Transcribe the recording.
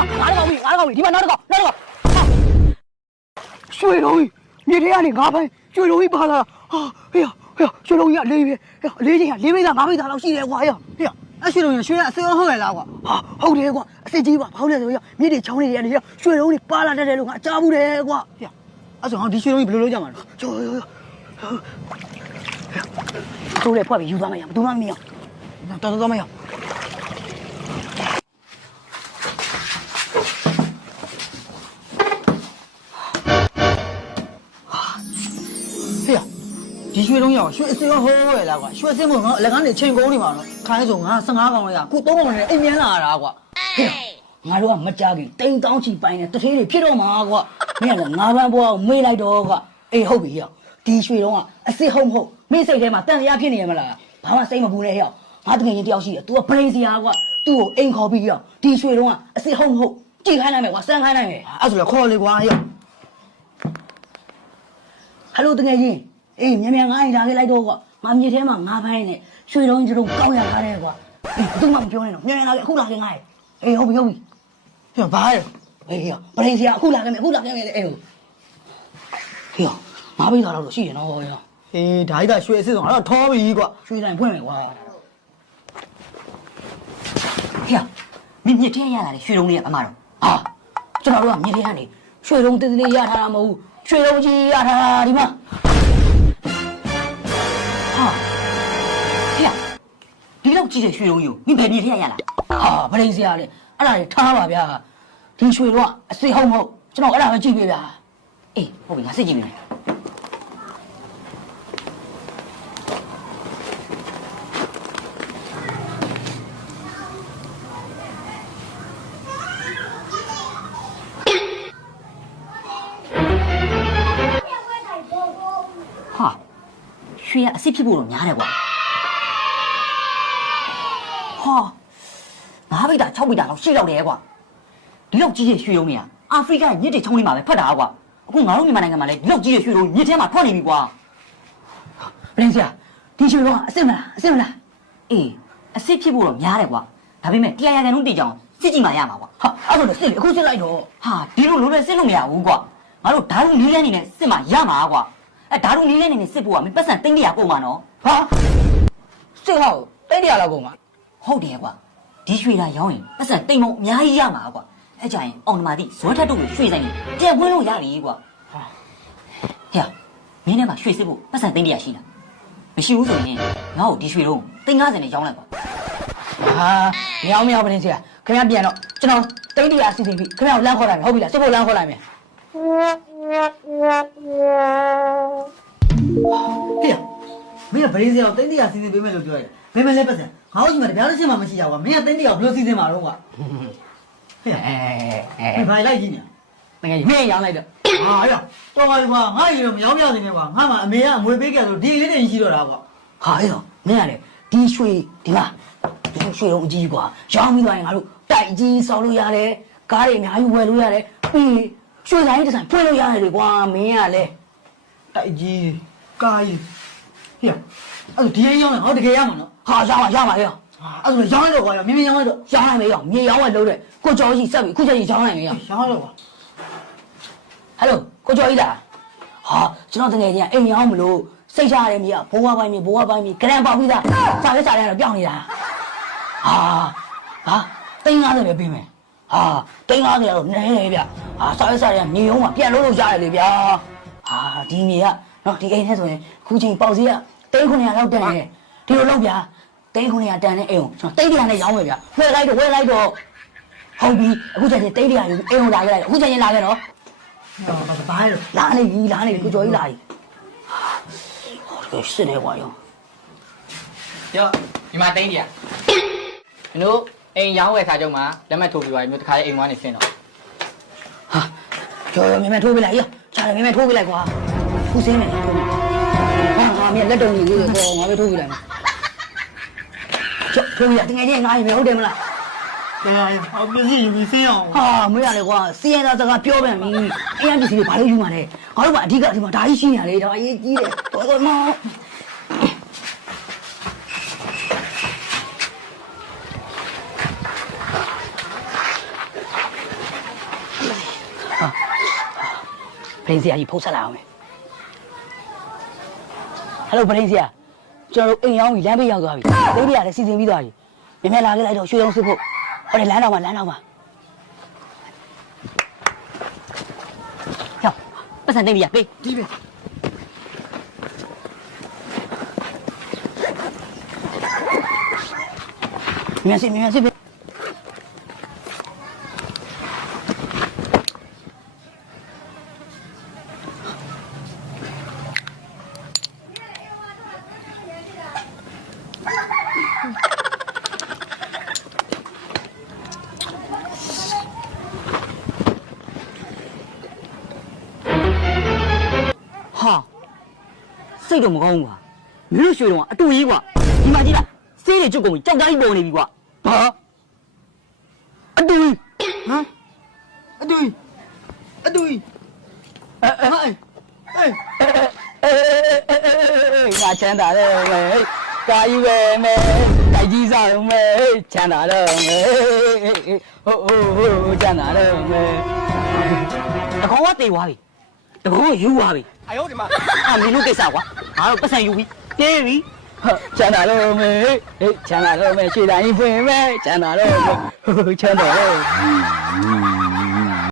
ငါတော့ပြီငါတော့ပြီဒီမှာနောက်တစ်ကောင်နောက်တစ်ကောင်ရွှေတော်ကြီးမြေထဲကနေငါပိုင်ရွှေတော်ကြီးပါလာဟာဟေ့ဟေ့ရွှေတော်ကြီးကလေးပဲဟေ့လေးချင်းကလေးမိသားငါမိသားလောက်ရှိတယ်ကွာဟေ့ဟေ့အဲ့ရွှေလုံးရွှေကအစေရောဟုတ်ရလားကွာဟာဟုတ်တယ်ကွာအစ်ကြီးပါဘာလို့လဲဆိုတော့မြေတွေချောင်းတွေကနေရွှေတော်ကြီးပါလာတတ်တယ်လို့ငါကြားဘူးတယ်ကွာဟေ့အဲ့ဆိုဟောဒီရွှေလုံးကြီးဘယ်လိုလုပ်ကြမှာလဲကျော်ကျော်ကျော်လေဖွက်ပြီးယူသွားမရဘူးသူမှမရတော်တော်တော်မရဟေ့ ဒီရွှေလုံးရောက်ရွှေအစေရောဟုတ်ရလားကွာရွှေအစင်းမို့နော်အလကားနေချိန်ကုန်နေမှာနော်ခိုင်းဆိုငါ15កောင်လေးကခု3កောင်လေးအိမ်မြန်းလာတာကွာ ဟေ့ငါတို့ကမကြခင်တိန်တောင်းချီပိုင်းနဲ့တထေးတွေဖြစ်တော့မှာကွာမင်းကလည်းငါးပန်းဘွားကိုမေးလိုက်တော့ကွာအေးဟုတ်ပြီဟေ့ဒီရွှေတော့ကအစ်စ်ဟုတ်မဟုတ်မင်းစိတ်ထဲမှာတန်စရာဖြစ်နေရမလားဘာမှစိတ်မပူနဲ့ဟေ့ငါတကယ်ချင်းတယောက်ရှိတယ် तू ကပရိစရာကွာသူ့ကိုအိမ်ခေါ်ပြီးဟေ့ဒီရွှေတော့ကအစ်စ်ဟုတ်မဟုတ်ကြည့်ခိုင်းလိုက်မယ်ကွာစမ်းခိုင်းလိုက်မယ် အဲ့ဆိုလေခေါ်လေကွာဟဲ့ ဟယ်လိုတကယ်ချင်း အေးမြန်မြန်ငါ့အိမ်လာခဲ့လိုက်တော့ကွာငါမြေထဲမှာငါဖိုင်းနဲ့ရွှေတုံးကျုံကောက်ရထားတယ်ကွာအေးဘယ်သူမှမပြောနဲ့တော့မြန်မြန်လာခဲ့အခုလာခဲ့ငါ့အေးဟုတ်ပြီဟုတ်ပြီဟဲ့ဘာလဲအေးဟေ့ပရိစရာအခုလာခဲ့မယ်အခုလာခဲ့မယ်လေအေးဟုတ်ဟေ့ငါပြီးသားတော့ရှိရနော်ဟေ့အေးဒါကြီးကရွှေအစစ်ဆိုငါတော့ထောပြီကွာရွှေတိုင်းဖွင့်မယ်ကွာဟေ့မင်းမြစ်ထဲရလာတယ်ရွှေတုံးလေးကအမတော့ဟာကျွန်တော်တို့ကမြေထဲကနေရွှေတုံးတည်းတည်းရထားတာမဟုတ်ဘူးရွှေတုံးကြီးရထားတာဒီမှာ ဒီလောက်ကြီးတဲ့ရွှေလုံးကြီးကိုမင်းဘယ်နေထရရလားဟာဗလိန်စရာလေအဲ့ဒါတွေထားပါဗျာဒီရွှေတော့အစစ်ဟုတ်မဟုတ်ကျွန်တော်အဲ့ဒါပဲကြည့်ပေးဗျာအေး ဟုတ်ပြီငါစစ်ကြည့်ပေးမယ်ဟာရွှေကအစစ်ဖြစ်ဖို့တော့များတယ်ကွာဟာငါးပိတာ6ပိတာလောက်ရှိတော့တယ်ကွာဒီလောက်ကြီးရဲ့ရွှေရုံးတွေကအာဖရိကရဲ့မြစ်တွေချုံးလေးမှာပဲဖတ်တာကွာအခုငါတို့မြန်မာနိုင်ငံမှာလည်းဒီလောက်ကြီးရဲ့ရွှေရုံးမြစ်ထဲမှာထွက်နေပြီကွာဘလင်းစရာဒီရွှေရုံးကအစ်စ်မလားအစ်စ်မလားအေးအစ်စ်ဖြစ်ဖို့တော့များတယ်ကွာဒါပေမဲ့တရားရကန်လုံးတည်ကြအောင်စစ်ကြည့်မှရမှာကွာဟာအဲ့ဒါလို့စစ်လေအခုစစ်လိုက်တော့ဟာဒီလိုလိုပဲစစ်လို့မရဘူးကွာငါတို့ဓာတ်ရုံနီးလန်းနေနဲ့စစ်မှရမှာကွာအဲဓာတ်ရုံနီးလန်းနေနဲ့စစ်ဖို့ကမင်းပတ်စံသိန်းတရာကုန်မှာနော်ဟာစစ်ဟောက်သိန်းတရာလောက်ကုန်မှာ ဟုတ်တယ်ကွာဒီရွှေလာရောင်းရင်ပတ်စံတိမ်မုံအများကြီးရမှာကွာအဲကြရင်အောင်နမာတိဇောထက်တို့ကိုရွှေဆိုင်ကြီးပြန်ပွင့်လို့ရပြီကွာဟဲ့မင်းထဲမှာရွှေစစ်ဖို့ပတ်စံသိန်းတရာရှိလားမရှိဘူးဆိုရင်ငါ့ကိုဒီရွှေလုံးသိန်း90နဲ့ရောင်းလိုက်ကွာဟာမရောင်းမရောင်းပါနဲ့ဆရာခင်ဗျာပြန်တော့ကျွန်တော်သိန်းတရာစီစဉ်ပြီခင်ဗျာကိုလမ်းခေါ်လိုက်မယ်ဟုတ်ပြီလားစစ်ဖို့လမ်းခေါ်လိုက်မယ် င်းကဗရင်းစရာကိုတင်းတရာစီစဉ်ပေးမယ်လို့ပြောရတယ်ဘယ်မှလည်းပတ်စံငါ့ရှိမှတပြားတစ်ချက်မှမရှိကြကွာမင်းကတင်းတရာကိုဘယ်လိုစီစဉ်မှာတော့ကွာဟဲ့အဲအဲဘယ်ဘာလိုက်ကြည့်နေတကယ်မင်းရောင်းလိုက်တော့ဟာရတော်ပါကွာငါရေတော့မရောက်ရသေးနဲ့ကွာငါမှအမေကအမွေပေးကြဆိုဒီလေးနဲ့ရှိတော့တာကွာဟာအေးတော့မင်းရတယ်ဒီရွှေဒီမှာဒီရွှေတော့အကြီးကွာရောင်းပြီးသွားရင်ငါတို့တိုက်ကြီးဆောက်လို့ရတယ်ကားတွေအများကြီးဝယ်လို့ရတယ်ပြီးရွှေဆိုင်တစ်ဆိုင်ဖွင့်လို့ရတယ်လေကွာမင်းကလည်းတိုက်ကြီးကားကြီး ဟဲ့အဲ့ဒီရင်ရောက်နေဟောတကယ်ရမှာနော်ဟာရောင်းပါရောင်းပါလေရောအဲ့ဒါရောင်းလိုက်တော့ကွာမင်းမင်းရောင်းလိုက်တော့ရောင်းနိုင်မေးရောမြေရောင်းဝယ်လို့တဲ့ကိုကျော်ကြီးဆက်ပြီးခုချက်ကြီးရောင်းနိုင်မေးရောရောင်းလိုက်တော့ကွာဟယ်လိုကိုကျော်ကြီးလားဟာကျွန်တော်တကယ်ကြီးအိမ်ရောင်းမလို့စိတ်ချရတယ်မြေကဘိုးဘွားပိုင်းမြေဘိုးဘွားပိုင်းမြေကရန်ပေါက်ပြီးသားစားလဲစားလဲတော့ပြောင်းနေတာဟာဟာတိန်း90ပဲပေးမယ်ဟာတိန်း90ကတော့နည်းနေဗျဟာစားလဲစားလဲမြေရုံးမှာပြန်လို့လို့ရတယ်လေဗျာဟာဒီမြေက နော်ဒီအိမ်ထဲဆိုရင်ခုချိန်ပေါက်စီကတိန်း900လောက်တန်နေဒီလိုလောက်ဗျာတိန်း900တန်တဲ့အိမ်ကိုကျွန်တော်တိန်း100နဲ့ရောင်းမယ်ဗျာဝယ်လိုက်တော့ဝယ်လိုက်တော့ဟုတ်ပြီအခုချိန်တိန်း100ယူအိမ်ကိုလာခဲ့လိုက်အခုချိန်ရင်လာခဲ့တော့ဟာဘာလဲတော့လာနေပြီလာနေပြီကိုကျော်ကြီးလာပြီဟောတကယ်စစ်တယ်ကွာရောရောဒီမှာတိန်းကြီးอ่ะမင်းတို့အိမ်ရောင်းဝယ်စားကြုံမှာလက်မှတ်ထိုးပြီးသွားပြီမျိုးတစ်ခါလေးအိမ်ဝါနေဆင်းတော့ဟာကျော်ရောမြင်မြင်ထိုးပေးလိုက်ရောချာတယ်မြင်မြင်ထိုးပေးလိုက်ကွာ ဖူးစင်းနေတယ်ဟာငါမြက်လက်တုံကြီးလေးကိုငါပဲထိုးပြလိုက်မယ်ကျော်ကျော်ရတကယ်ချင်းငါရင်ပဲဟုတ်တယ်မလားဒါရအောင်ပစ္စည်းယူပြီးစင်းအောင်ဟာမရလေကွာစီးရတာစကားပြောပြန်ပြီအရင်ပစ္စည်းတွေဘာလို့ယူမှာလဲငါတို့ကအဓိကဒီမှာဒါကြီးရှင်းရလေဒါအရေးကြီးတယ်တော်တော်မောင်းပရင်စီအကြီးဖုတ်ဆက်လာအောင် ဟယ်လိုပရင်စရာကျွန်တော်တို့အိမ်ရောက်ပြီလမ်းဘေးရောက်သွားပြီသိန်းရလည်းစီစဉ်ပြီးသွားပြီမြန်မြန်လာခဲ့လိုက်တော့ရွှေအောင်စစ်ဖို့ဟောတယ်လမ်းတော့မှာလမ်းတော့မှာဟောပတ်စံသိန်းလေးရပေးဒီပဲမြန်စစ်မြန်စစ်ပဲ စိတ်တော့မကောင်းဘူးကွာမင်းတို့ရွှေတော့အတူကြီးကွာဒီမှာကြည့်လားစေးတွေကျုပ်ကုန်ပြီကြောက်သားကြီးပေါ်နေပြီကွာဘာအတူကြီးဟမ်အတူကြီးအတူကြီးအဲအဲအေးအေးအေးငါချမ်းသာတယ်မေကာယူပဲမေတိုက်ကြီးစားမေချမ်းသာတယ်မေဟိုဟိုဟိုချမ်းသာတယ်မေတကောင်ကတေသွားပြီတကောင်ကယူသွားပြီအယောဒီမှာအာမင်းတို့ကိစ္စကွာ ငါတို့ပတ်စံယူပြီတေးပြီချမ်းသာတယ်မေချမ်းသာတယ်မေရှေ့တိုင်းဖွင့်မေချမ်းသာတယ်မေချမ်းသာတယ်